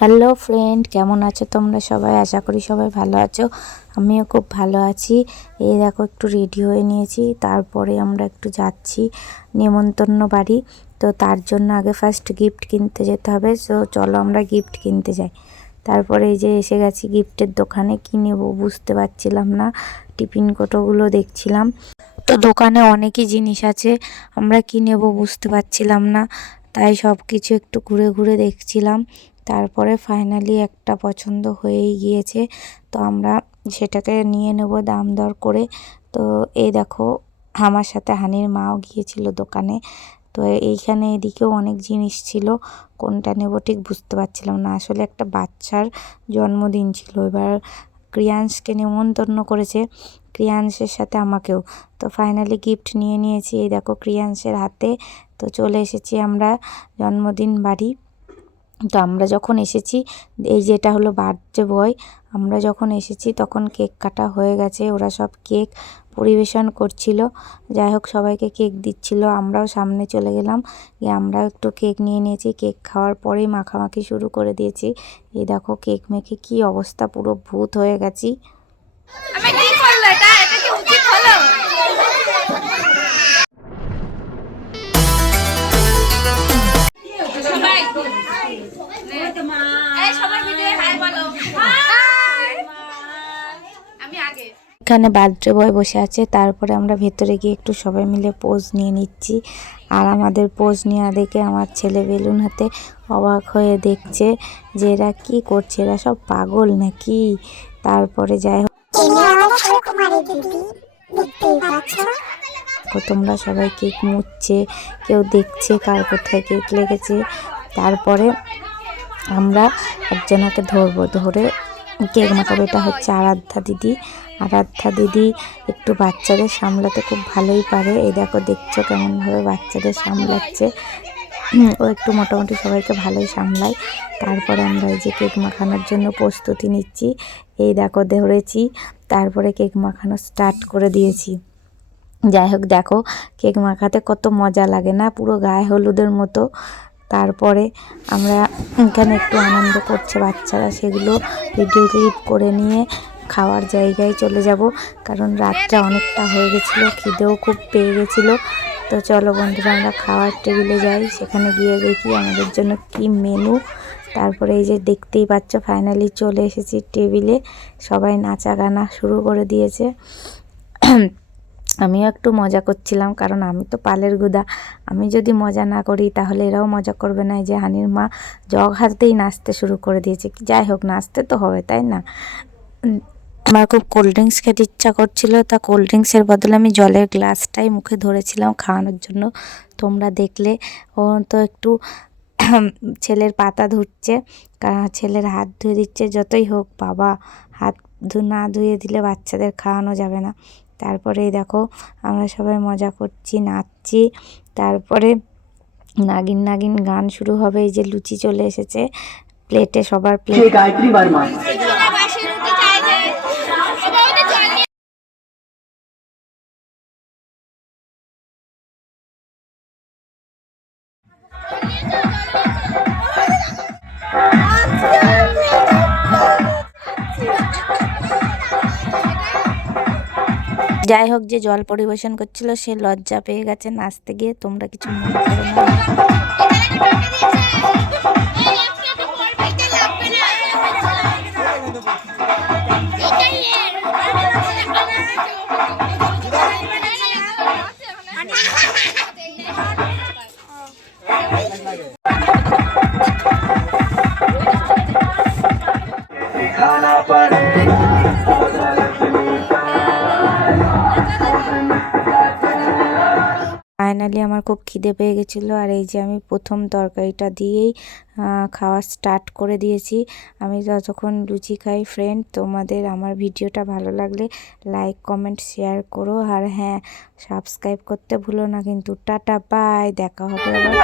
Hello friend, কেমন আছো তোমরা সবাই? আশা করি সবাই ভালো আছো। আমিও খুব ভালো আছি। এই দেখো একটু রেডি হয়ে নিয়েছি, তারপরে আমরা একটু যাচ্ছি নেমন্তন্ন বাড়ি। তো তার জন্য আগে ফার্স্ট গিফট কিনতে যেতে হবে। সো চলো আমরা গিফট কিনতে যাই। তারপরে এই যে এসে গেছি গিফটের দোকানে। কি নেব বুঝতে পারছিলাম না, টিফিন কোটোগুলো দেখছিলাম। তো দোকানে অনেকই জিনিস আছে, আমরা কি নেব বুঝতে পারছিলাম না, তাই সব কিছু একটু ঘুরে ঘুরে দেখছিলাম। তারপরে ফাইনালি একটা পছন্দ হয়েই গিয়েছে, তো আমরা সেটাকে নিয়ে নেব দাম দর করে। তো এই দেখো আমার সাথে হানির মাও গিয়েছিল দোকানে। তো এইখানে এদিকেও অনেক জিনিস ছিল, কোনটা নেব ঠিক বুঝতে পারছিলাম না। আসলে একটা বাচ্চার জন্মদিন ছিল, এবার ক্রিয়াংশকে নিমন্ত্রণ করেছে, ক্রিয়াংশের সাথে আমাকেও। তো ফাইনালি গিফট নিয়ে নিয়েছি, এই দেখো ক্রিয়াংশের হাতে। তো চলে এসেছি আমরা জন্মদিন বাড়ি। তো আমরা যখন এসেছি, এই যেটা হলো বার্থডে বয়, আমরা যখন এসেছি তখন কেক কাটা হয়ে গেছে, ওরা সব কেক পরিবেশন করছিল। যাই হোক সবাইকে কেক দিচ্ছিল, আমরাও সামনে চলে গেলাম, আমরাও একটু কেক নিয়ে নিয়েছি। কেক খাওয়ার পরেই মাখামাখি শুরু করে দিয়েছি। এই দেখো কেক মেখে কি অবস্থা, পুরো ভূত হয়ে গেছি। এখানে বার্থডে বয় বসে আছে, তারপরে আমরা ভেতরে গিয়ে একটু সবাই মিলে পোজ নিয়ে নিচ্ছি। আর আমাদের পোজ নেওয়া দেখে আমার ছেলে বেলুন হাতে অবাক হয়ে দেখছে যে এরা কী করছে, এরা সব পাগল নাকি। তারপরে যাই হোক তোমরা সবাই কেক মুছছে, কেউ দেখছে কার কোথায় কেক লেগেছে। তারপরে আমরা একজনাকে ধরে কেক মাখাবো। এটা হচ্ছে আরাধ্যা দিদি। আরাধ্যা দিদি একটু বাচ্চাদের সামলাতে খুব ভালোই পারে। এই দেখো দেখছো কেমনভাবে বাচ্চাদের সামলাচ্ছে। ও একটু মোটামুটি সবাইকে ভালোই সামলায়। তারপরে আমরা এই যে কেক মাখানোর জন্য প্রস্তুতি নিচ্ছি। এই দেখো ধরেছি, তারপরে কেক মাখানো স্টার্ট করে দিয়েছি। যাই হোক দেখো কেক মাখাতে কত মজা লাগে না, পুরো গায়ে হলুদের মতো। তারপরে আমরা এখানে একটু আনন্দ করছে বাচ্চারা, সেগুলো ভিডিও ক্লিপ করে নিয়ে খাওয়ার জায়গায় চলে যাব, কারণ রাতটা অনেকটা হয়ে গেছিলো, খিদেও খুব পেয়ে গেছিলো। তো চলো বন্ধুরা আমরা খাওয়ার টেবিলে যাই, সেখানে গিয়ে দেখি আমাদের জন্য কি মেনু। তারপরে এই যে দেখতেই পাচ্ছ ফাইনালি চলে এসেছি টেবিলে, সবাই নাচা গানা শুরু করে দিয়েছে। আমিও একটু মজা করছিলাম, কারণ আমি তো পালের গুদা, আমি যদি মজা না করি তাহলে এরাও মজা করবে না। এই যে হানির মা জগ হাতেই নাচতে শুরু করে দিয়েছে। যাই হোক নাচতে তো হবে তাই না। আমার খুব কোল্ড ড্রিঙ্কস খেতে ইচ্ছা করছিল, তা কোল্ড ড্রিঙ্কসের বদলে আমি জলের গ্লাসটাই মুখে ধরেছিলাম খাওয়ানোর জন্য। তোমরা দেখলে ও তো একটু ছেলের পাতা ধুচ্ছে, ছেলের হাত ধুয়ে দিচ্ছে। যতই হোক বাবা, হাত না ধুয়ে দিলে বাচ্চাদের খাওয়ানো যাবে না। তারপরে দেখো আমরা সবাই মজা করছি, নাচছি। তারপরে নাগিন নাগিন গান শুরু হবে। এই যে লুচি চলে এসেছে প্লেটে, সবার প্লেট। যাই হোক যে জল পরিবেশন করছিল সে লজ্জা পেয়ে গেছে নাচতে গিয়ে, তোমরা কিছু মনে করো না। ফাইনালি আমার খুব খিদে পেয়ে গেছিলো, আর এই যে আমি প্রথম তরকারিটা দিয়েই খাওয়া স্টার্ট করে দিয়েছি। আমি যতক্ষণ লুচি খাই। ফ্রেন্ড তোমাদের আমার ভিডিওটা ভালো লাগলে লাইক কমেন্ট শেয়ার করো, আর হ্যাঁ সাবস্ক্রাইব করতে ভুলো না কিন্তু। টাটা বাই, দেখা হবে আবার।